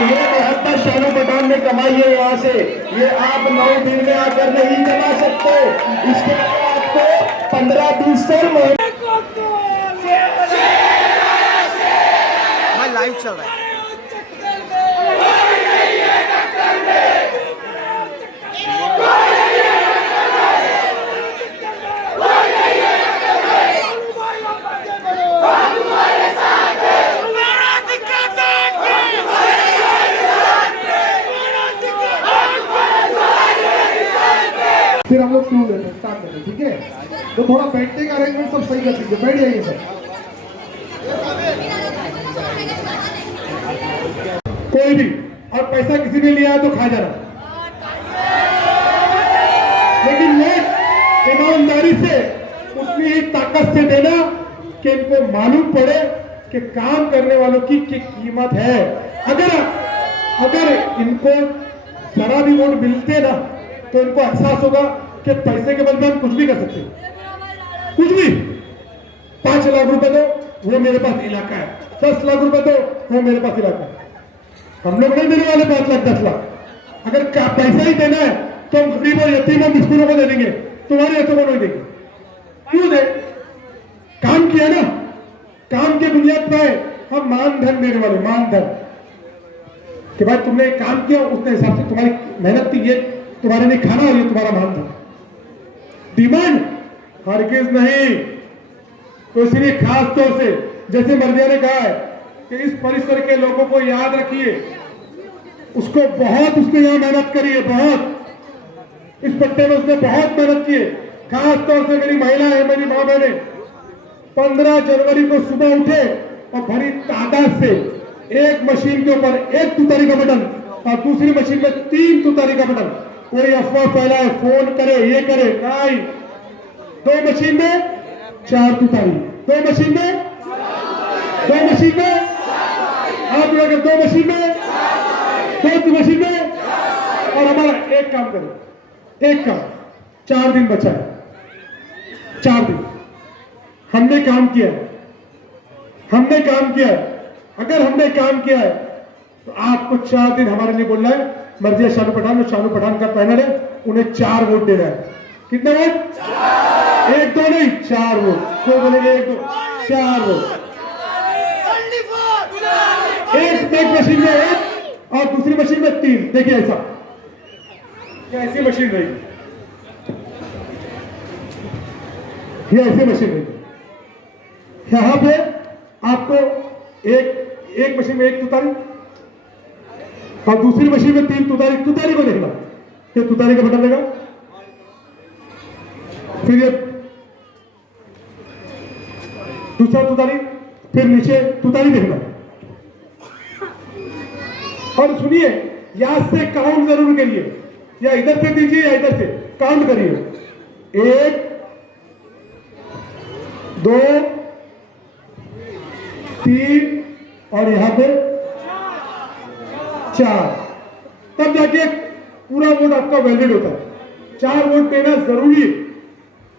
ये मोहब्बत शाहरुख पठान ने कमाई है यहाँ से, ये आप 9 दिन में आकर नहीं कमा सकते। इसके लिए आपको 15-20 साल लाइव चल रहा है। फिर हम लोग शुरू करते हैं, स्टार्ट करते हैं, ठीक है? तो थोड़ा बैठने का अरेंजमेंट सब सही कर दीजिए, बैठ जाइए सर। कोई भी और पैसा किसी ने लिया है तो खा जाना, लेकिन ये ईमानदारी से उतनी ही ताकत से देना कि इनको मालूम पड़े कि काम करने वालों की कीमत है। अगर इनको जरा भी वोट मिलते ना तो इनको एहसास होगा कि पैसे के बल पे हम कुछ भी कर सकते हैं, कुछ भी। 5 लाख रुपए दो, वो मेरे पास इलाका है। 10 लाख रुपए दो, वो मेरे पास इलाका है। हम लोग नहीं देने वाले 5 लाख 10 लाख। अगर पैसा ही देना है तो हम गरीबों, यतीमों, मिस्किनों को दे देंगे, तुम्हारे यतीमों को नहीं देंगे। क्यों दे? काम किया ना, काम के बुनियाद पर हम मानधन देने वाले, मानधन कि भाई तुमने एक काम किया, उतने हिसाब से तुम्हारी मेहनत थी, ये तुम्हारे लिए खाना और ये तुम्हारा मानधन। डिमांड हरगिज नहीं। तो इसलिए खास तौर से जैसे मर्जिया ने कहा है कि इस परिसर के लोगों को याद रखिए, उसको बहुत, उसने यहां मेहनत करी है, बहुत। इस पट्टे में उसने बहुत मेहनत की है। खास तौर से मेरी महिला है, मेरी मां बहने 15 जनवरी को सुबह उठे और बड़ी तादाद से एक मशीन के ऊपर 1 तुतारी का बटन और दूसरी मशीन में 3 तुतारी का बटन। कोई अफवाह फैलाए, फोन करे, ये करे, नहीं। 2 मशीन में 4 तुतारी, 2 मशीन में, 2 मशीन में, आप लोग 2 मशीन में, 2 मशीन में। और हमारा एक काम करो, एक काम, 4 दिन बचा है, 4 दिन हमने काम किया है, हमने काम किया है। अगर हमने काम किया है तो आपको 4 दिन हमारे लिए बोलना है। मर्जिया शाहरुख पठान, शाहरुख पठान का पैनल है, उन्हें 4 वोट देना है। कितने वोट? 1-2 नहीं, 4 वोट। कोई बोलेंगे 1-2, 4 वोट। एक मशीन में 1 और दूसरी मशीन में 3। देखिए ऐसा, ऐसी मशीन रहेगी, ये ऐसी मशीन रहेगी। यहां पे आपको एक मशीन में 1 तुतारी और दूसरी मशीन में 3 तुतारी। तुतारी को देखना, ये तुतारी का बटन देगा, फिर ये दूसरा तुतारी, फिर नीचे तुतारी देखना। और सुनिए, याद से काउंट जरूर करिए, या इधर से दीजिए या इधर से काउंट करिए। 1 2 3 और यहां पे 4। तब जाके पूरा वोट आपका वैलिड होता है। 4 वोट देना जरूरी है,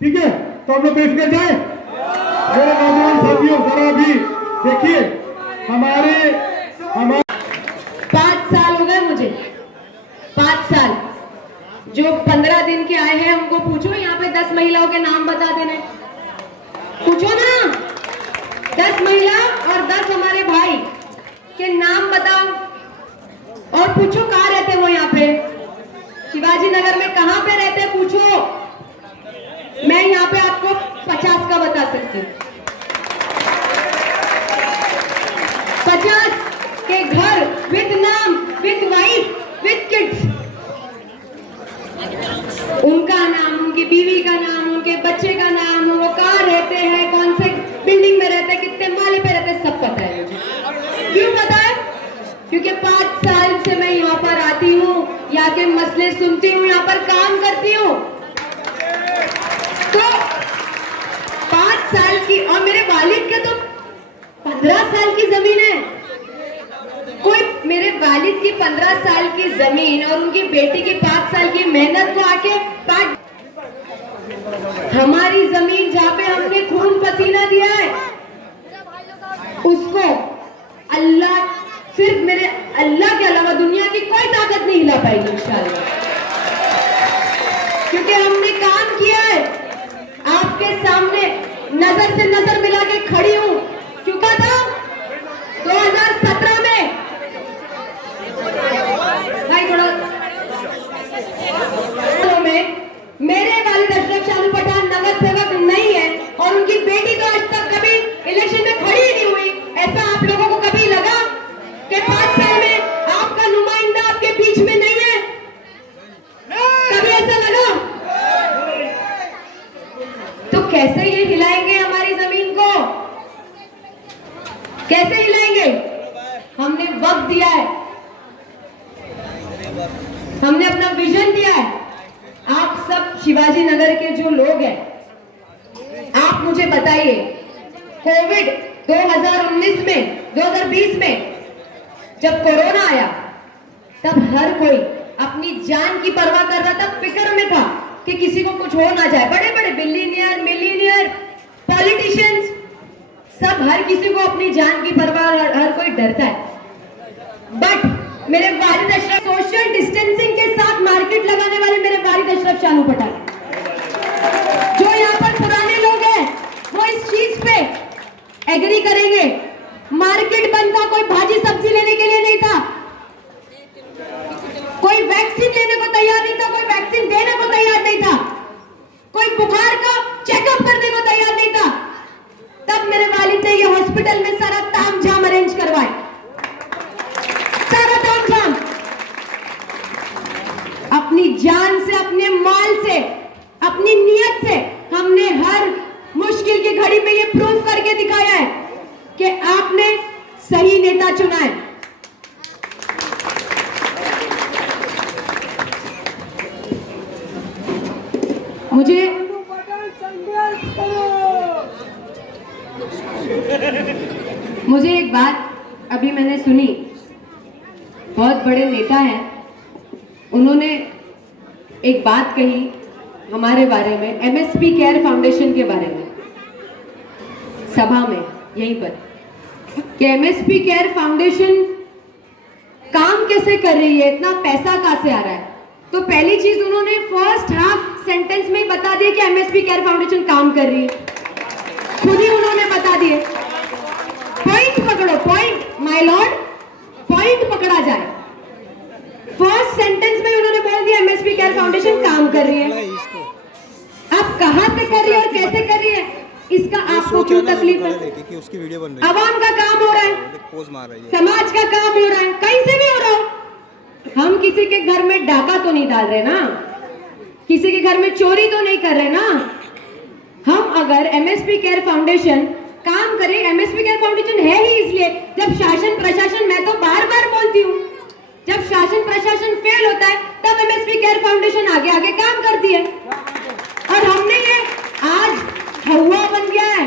ठीक है? तो हम लोग बेफिक्र जाए। मेरे नौजवान साथियों, जरा भी देखिए, हमारे 5 साल हो गए मुझे, 5 साल। जो 15 दिन के आए हैं उनको पूछो, यहाँ पे 10 महिलाओं के नाम बता देने, पूछो ना। 10 महिला और 10 हमारे भाई के नाम बताओ और पूछो कहाँ रहते वो। यहाँ पे शिवाजी नगर में कहाँ पे रहते पूछो। मैं यहाँ पे आपको 50 का बता सकती हूँ। 50 के घर विद नाम, विद वाइफ, विद किड्स। उनका नाम, उनकी बीवी का नाम, उनके बच्चे का नाम, वो कहाँ रहते हैं, कौन से बिल्डिंग में रहते हैं, कितने माले पे रहते हैं, सब पता है मुझे। क्यों पता है? क्योंकि 5 साल से मैं यहाँ पर आती हूँ, यहाँ के मसले सुनती हूँ, यहाँ पर काम करती हूँ। तो 5 साल की, और मेरे वालिद के तो 15 साल की जमीन है। कोई मेरे वालिद की 15 साल की जमीन और उनकी बेटी की 5 साल की मेहनत को आके हमारी जमीन जहां पे हमने खून पसीना दिया है उसको अल्लाह, सिर्फ मेरे अल्लाह के अलावा दुनिया की कोई ताकत नहीं हिला पाएगी इंशाल्लाह, क्योंकि हमने काम किया है। आपके सामने नजर से नजर मिला के खड़ी हूं। क्योंकि था 2017 में भाई थोड़ा मेरे वालिद अशरफ शानू पठान नगर सेवक नहीं है और उनकी बेटी तो आज तक कभी इलेक्शन में खड़ी ही नहीं हुई। ऐसा आप लोगों को कभी लगा कि 5 साल में आपका नुमाइंदा आपके बीच में नहीं है? कभी ऐसा लगा? तो कैसे ये हिलाएंगे हमारी जमीन को? कैसे हिलाएंगे? हमने वक्त दिया है, हमने अपना विजन दिया है। आप सब शिवाजी नगर के जो लोग हैं, आप मुझे बताइए, कोविड 2019 में 2020 में जब कोरोना आया तब हर कोई अपनी जान की परवाह कर रहा था, फिक्र में था कि किसी को कुछ हो ना जाए। बड़े बड़े बिलियनियर, मिलियनियर, पॉलिटिशियंस, सब हर किसी को अपनी जान की परवाह, हर कोई डरता है। बट मेरे वालिद अशरफ सोशल डिस्टेंसिंग के साथ मार्केट लगाने वाले मेरे वालिद अशरफ शानू पठान, जो यहाँ पर पुराने लोग हैं, वो इस चीज पे एग्री करेंगे। मार्केट बंद था, कोई भाजी सब्जी लेने के लिए नहीं था, कोई वैक्सीन लेने को तैयार नहीं था, कोई वैक्सीन देने को तैयार नहीं था, कोई बुखार का चेकअप करने को तैयार नहीं था। तब मेरे वालिद ने ये हॉस्पिटल में सारा तामझाम अरेंज करवाए, सारा तामझाम। अपनी जान से, अपने माल से, अपनी नियत से हमने हर मुश्किल की घड़ी में ये प्रूव करके दिखाया है कि आपने सही नेता चुना है। मुझे एक बात अभी मैंने सुनी, बहुत बड़े नेता हैं, उन्होंने एक बात कही हमारे बारे में, एमएसपी केयर फाउंडेशन के बारे में, सभा में यहीं पर, कि एमएसपी केयर फाउंडेशन काम कैसे कर रही है, इतना पैसा कहां से आ रहा है। तो पहली चीज उन्होंने फर्स्ट हाफ सेंटेंस में ही बता दिया कि एमएसपी केयर फाउंडेशन काम कर रही है, खुद ही उन्होंने बता दिए। पॉइंट पकड़ो, पॉइंट माय लॉर्ड, पॉइंट पकड़ा जाए। फर्स्ट सेंटेंस में उन्होंने बोल दिया एमएसपी केयर फाउंडेशन काम कर रही है। अब कहां से कर रही है और कैसे कर रही है, इसका आपको क्यों तकलीफ है? उसकी वीडियो बन रही है, आवाम का काम हो रहा है, पोज मार रही है, समाज का काम हो रहा है, कहीं से भी हो रहा हो। हम किसी के घर में डाका तो नहीं डाल रहे ना, किसी के घर में चोरी तो नहीं कर रहे ना। हम अगर एमएसपी केयर फाउंडेशन काम करे, एमएसपी केयर फाउंडेशन है ही इसलिए, जब शासन प्रशासन, मैं तो बार बार बोलती हूँ, जब शासन प्रशासन फेल होता है तब एमएसपी केयर फाउंडेशन आगे आगे काम करती है। और हमने ये आज हवा बन गया है,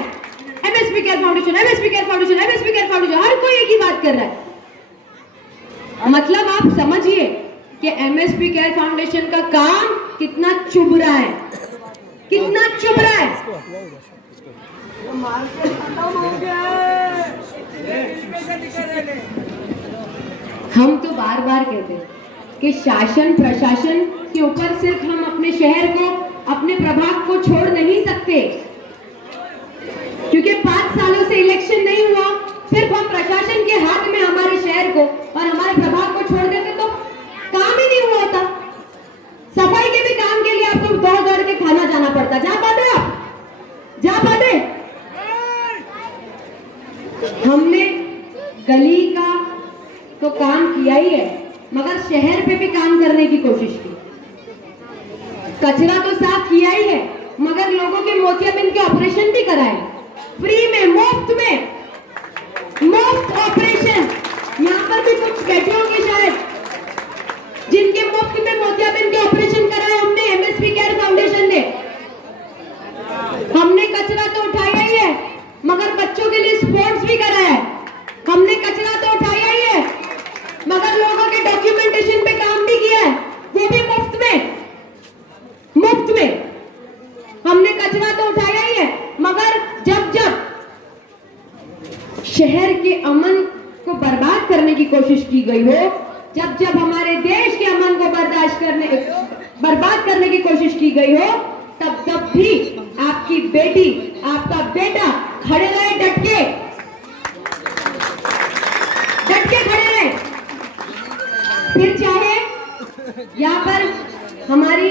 MSP care foundation, MSP care foundation, MSP care foundation, हर कोई एक ही बात कर रहा है। मतलब आप समझिए कि एमएसपी केयर फाउंडेशन का काम कितना चुभ रहा है, कितना चुभ रहा है। हम तो बार बार कहते हैं कि शासन प्रशासन के ऊपर सिर्फ हम अपने शहर को, अपने प्रभाग को छोड़ नहीं सकते, क्योंकि 5 सालों से इलेक्शन नहीं हुआ। सिर्फ हम प्रशासन के हाथ में हमारे शहर को और हमारे प्रभाग को छोड़ देते तो काम ही नहीं हुआ होता। सफाई के भी काम के लिए आपको दौड़ दौड़ के खाना जाना पड़ता। जा पाते आप? जा पाते? हमने गली का तो काम किया ही है, मगर शहर पे भी काम करने की कोशिश की। कचरा तो साफ किया ही है, मगर लोगों के मोतियाबिंद के ऑपरेशन भी कराए, फ्री में, मुफ्त में, मुफ्त ऑपरेशन। यहाँ पर भी कुछ बैठे होंगे शायद जिनके मुफ्त में मोतियाबिंद के ऑपरेशन कराए हमने, एमएसपी केयर फाउंडेशन ने। हमने कचरा तो उठाया ही है, मगर बच्चों के लिए स्पोर्ट्स भी कराया है। हमने कचरा तो उठाया ही है, मगर लोगों के डॉक्यूमेंटेशन पे काम भी किया है, वो भी मुफ्त में, मुफ्त में। हमने समाजवाद तो उठाया ही है, मगर जब जब शहर के अमन को बर्बाद करने की कोशिश की गई हो, जब जब हमारे देश के अमन को बर्बाद करने की कोशिश की गई हो, तब तब भी आपकी बेटी, आपका बेटा खड़े रहे, डट के खड़े रहे। फिर चाहे यहाँ पर हमारी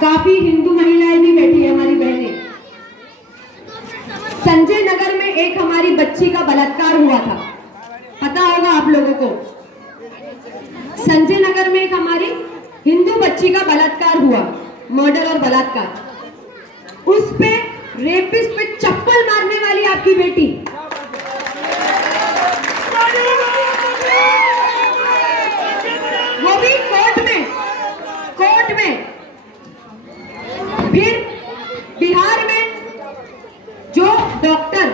काफी हिंदू महिलाएं भी बैठी है, हमारी बहनें। संजय नगर में एक हमारी बच्ची का बलात्कार हुआ था, पता होगा आप लोगों को। संजय नगर में एक हमारी हिंदू बच्ची का बलात्कार हुआ, मर्डर और बलात्कार। उस पे रेपिस्ट पे चप्पल मारने वाली आपकी बेटी, वो भी कोर्ट में। फिर बिहार में जो डॉक्टर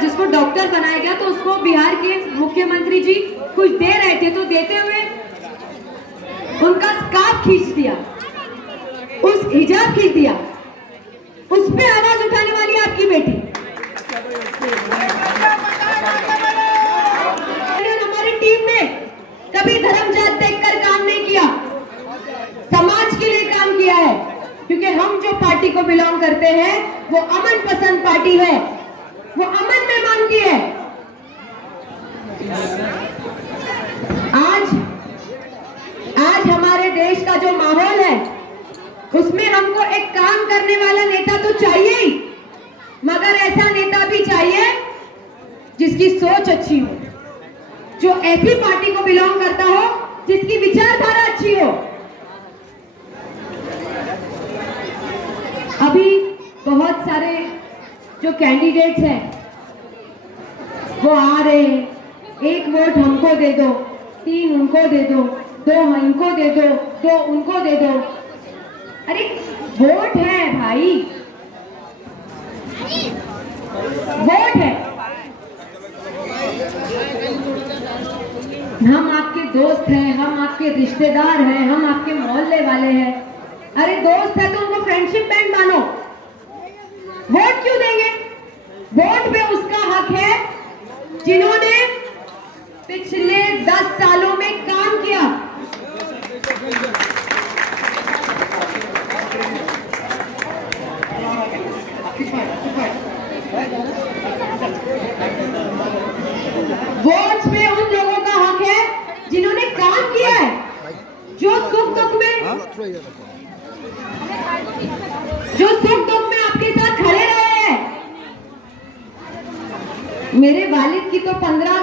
जिसको डॉक्टर बनाया गया, तो उसको बिहार के मुख्यमंत्री जी कुछ दे रहे थे, तो देते हुए उनका स्कार्फ खींच दिया, उस हिजाब खींच दिया। उस पे आवाज उठाने वाली आपकी बेटी। हमारी टीम ने कभी धर्म जात देखकर काम नहीं किया, समाज के लिए काम किया है, क्योंकि हम जो पार्टी को बिलोंग करते हैं वो अमन पसंद पार्टी है, वो अमन में मानती है। आज हमारे देश का जो माहौल है, उसमें हमको एक काम करने वाला नेता तो चाहिए ही, मगर ऐसा नेता भी चाहिए जिसकी सोच अच्छी हो, जो ऐसी पार्टी को बिलोंग करता हो जिसकी विचारधारा अच्छी हो। अभी बहुत सारे जो कैंडिडेट्स हैं वो आ रहे हैं, 1 वोट हमको दे दो, 3 उनको दे दो, 2 इनको दे दो, 2 उनको दे दो। अरे वोट है भाई, वोट है। हम आपके दोस्त हैं, हम आपके रिश्तेदार हैं, हम आपके मोहल्ले वाले हैं। अरे दोस्त है तो उनको फ्रेंडशिप बैंड मानो, वोट क्यों देंगे? वोट पे उसका हक है जिन्होंने पिछले 10 सालों में काम किया। वोट पे उन लोगों का हक है जिन्होंने काम किया है, जो सुख दुख में आपके साथ खड़े रहे हैं। मेरे वालिद की तो 15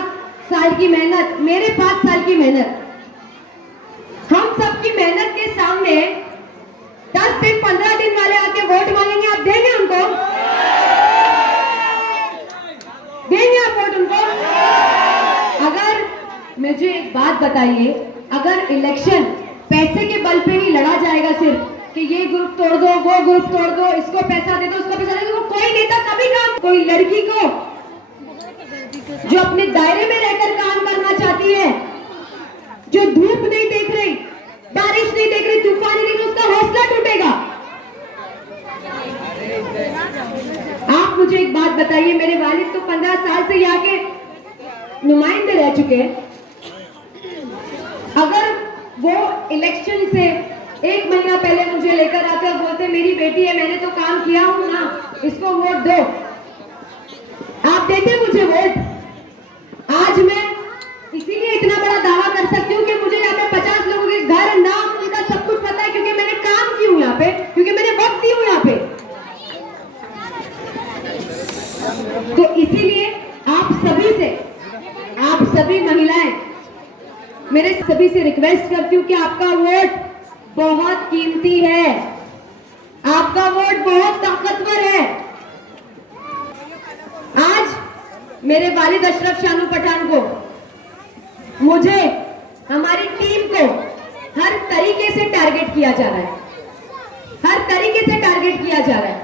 साल की मेहनत, मेरे 5 साल की मेहनत, हम सबकी मेहनत के सामने 10 दिन 15 दिन वाले आके वोट मांगेंगे, आप देंगे उनको? देंगे आप वोट उनको? अगर मुझे एक बात बताइए, अगर इलेक्शन पैसे के बल पे ही लड़ा जाएगा, सिर्फ कि ये ग्रुप तोड़ दो, वो ग्रुप तोड़ दो, इसको पैसा दे दो, उसको पैसा दे दो, वो कोई नेता कभी काम, कोई लड़की को जो अपने दायरे में रहकर काम करना चाहती है, जो धूप नहीं देख रही, बारिश नहीं देख रही, तूफान नहीं देख रही, उसका हौसला टूटेगा। आप मुझे एक बात बताइए, मेरे वालिद तो 15 साल से यहाँ के नुमाइंदे रह चुके हैं। अगर वो इलेक्शन से 1 महीना पहले मुझे लेकर आते और बोलते मेरी बेटी है, मैंने तो काम किया हूं ना, इसको वोट दो, आप देते मुझे वोट? आज मैं इसीलिए इतना बड़ा दावा कर सकती हूँ कि मुझे यहाँ पे 50 लोगों के घर, नाम, उनका सब कुछ पता है, क्योंकि मैंने काम की हूँ यहाँ पे, क्योंकि मैंने वक्त दी हूँ यहाँ पे। तो इसीलिए आप सभी महिलाएं, मेरे सभी से रिक्वेस्ट करती हूँ कि आपका वोट बहुत कीमती है, आपका वोट बहुत ताकतवर है। आज मेरे वालिद अशरफ शानू पठान को, मुझे, हमारी टीम को हर तरीके से टारगेट किया जा रहा है, हर तरीके से टारगेट किया जा रहा है।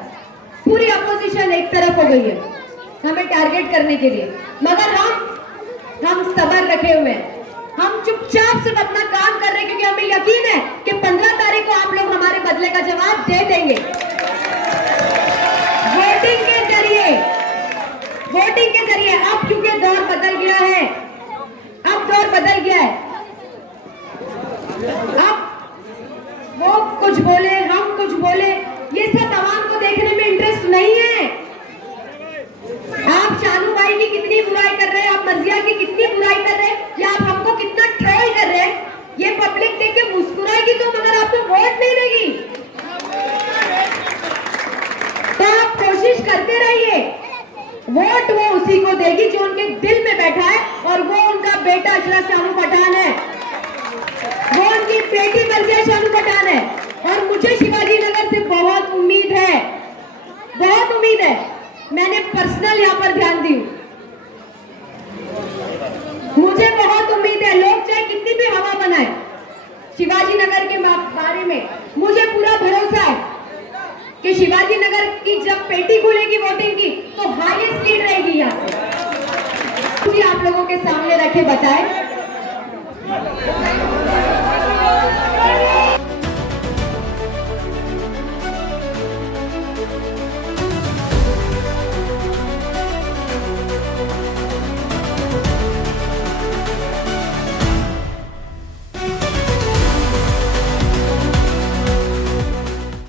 पूरी अपोजिशन एक तरफ हो गई है हमें टारगेट करने के लिए, मगर हम सब्र रखे हुए हैं, हम चुपचाप सिर्फ अपना काम कर रहे हैं, क्योंकि हमें यकीन है कि 15 तारीख तो आप लोग हमारे बदले का जवाब दे देंगे। वोटिंग के जरिए अब क्योंकि दौर बदल गया है, अब दौर बदल गया है, अब वो कुछ बोले हम कुछ बोले, ये सब आवाम को देखने में इंटरेस्ट नहीं है। आप शानू भाई की कितनी बुराई कर रहे हैं, आप मर्जिया की कितनी बुराई कर रहे हैं, या आप हमको कितना ट्रोल कर रहे हैं, ये पब्लिक देख के मुस्कुराएगी तो मगर आपको वोट नहीं देगी। तो आप कोशिश करते रहिए, वोट वो उसी को देगी जो उनके दिल में बैठा है, और वो उनका बेटा अशरफ शानू पठान है, वो उनकी बेटी मर्जिया शानू पठान है। और मुझे शिवाजी नगर से बहुत उम्मीद है, बहुत उम्मीद है। मैंने पर्सनल यहाँ पर ध्यान दी, मुझे बहुत उम्मीद है। लोग चाहे कितनी भी हवा बनाए शिवाजी नगर के बारे में, मुझे पूरा भरोसा है कि शिवाजी नगर की जब पेटी खुलेगी वोटिंग की तो हाईएस्ट लीड रहेगी यहाँ। आप लोगों के सामने रखे बताए